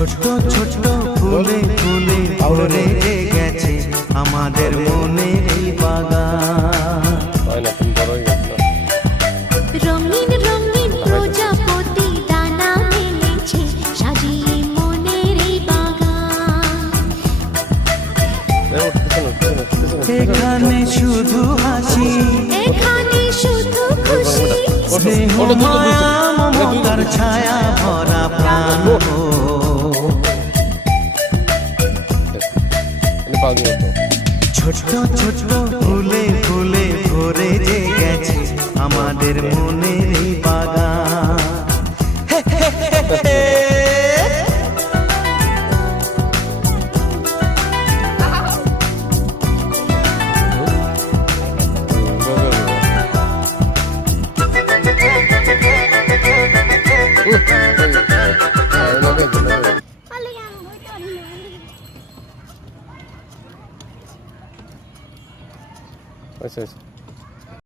ছোট ছোট ফুলে ফুলে ভরে গেছে আমাদের মনের এই বাগান। রঙিন রঙিন প্রজাপতি দানা মেলেছে সাজিয়ে মনের এই বাগান। এখানে শুধু হাসি, এখানে শুধু খুশি, স্নেহ মায়া মমতার ছায়া ভরা প্রাণ। ছোট ছোট ফুলে ফুলে ভরে যে গেছে আমাদের মনের এই বাগান। আচ্ছা আচ্ছা